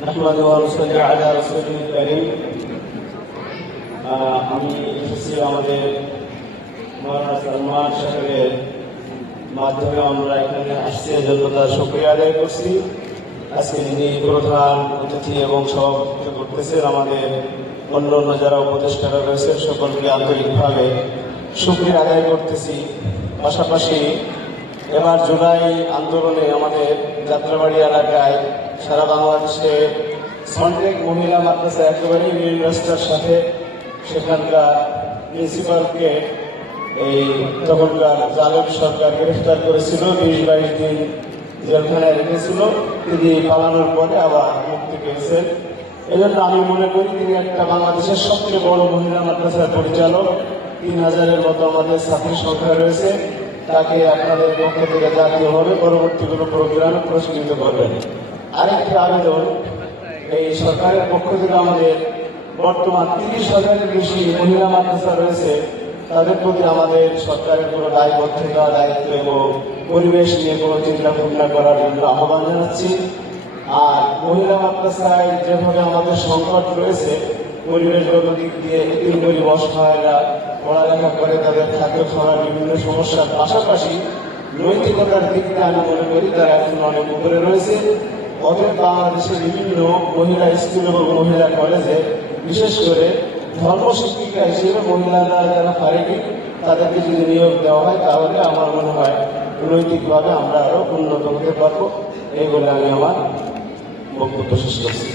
نحمده ونصلي على رسوله الكريم। আমি এসেছি আমাদের মাওলানা সালমান সাহেবের মাধ্যমে আমরা এখানে আসছি, এজন্য তার শুকরিয়া আদায় করছি। আজকে যিনি প্রধান অতিথি এবং সভাপতিত্ব করতেছেন, আমাদের অন্য অন্য যারা উপদেষ্টারা রয়েছেন সকলকে আন্তরিকভাবে শুকরিয়া আদায় করতেছি। পাশাপাশি এবার জুলাই আন্দোলনে আমাদের যাত্রাবাড়ি এলাকায় সারা বাংলাদেশে সন্টেক মহিলা মাদ্রাসা একেবারেই মেন রাস্তার সাথে, সেখানকার প্রিন্সিপালকে এই তখনকার জালেম সরকার গ্রেফতার করেছিল, 20-22 দিন জেলখানায় রেখেছিল। তিনি পালানোর পরে আবার মুক্তি পেয়েছেন। এই জন্য আমি মনে করি তিনি একটা বাংলাদেশের সবচেয়ে বড় মহিলা মাদ্রাসার পরিচালক। 3000-এর মতো আমাদের ছাত্রী সংখ্যা রয়েছে। তাকে আপনাদের পক্ষ থেকে জাতীয়ভাবে পরবর্তী কোনো প্রোগ্রামে পুরস্কৃত করবেন। আরেকটি আবেদন, এই সরকারের পক্ষ থেকে আমাদের বর্তমান 30,000-এর বেশি মহিলা মাদ্রাসা রয়েছে, তাদের প্রতি আমাদের সরকারের কোনো দায়বদ্ধতা, দায়িত্ব এবং পরিবেশ নিয়ে কোনো চিন্তা ভাবনা করার জন্য আহ্বান জানাচ্ছি। আর মহিলা মাদ্রাসায় যেভাবে আমাদের সংকট রয়েছে, পরিবেশগত দিক দিয়ে তিনগুলি অসহায়রা পড়ালেখা করে তাদের খাদ্য খাওয়ার বিভিন্ন সমস্যার পাশাপাশি নৈতিকতার দিক দিয়ে আমি মনে করি তারা এখন অনেক উপরে রয়েছে। অতএব বাংলাদেশের বিভিন্ন মহিলা স্কুল এবং মহিলা কলেজে বিশেষ করে ধর্মশিক্ষিকা হিসেবে মহিলারা যারা পারেনি তাদেরকে যদি নিয়োগ দেওয়া হয়, তাহলে আমার মনে হয় নৈতিকভাবে আমরা আরো উন্নত হতে পারবো। এই বলে আমি আমার বক্তব্য শেষ করছি।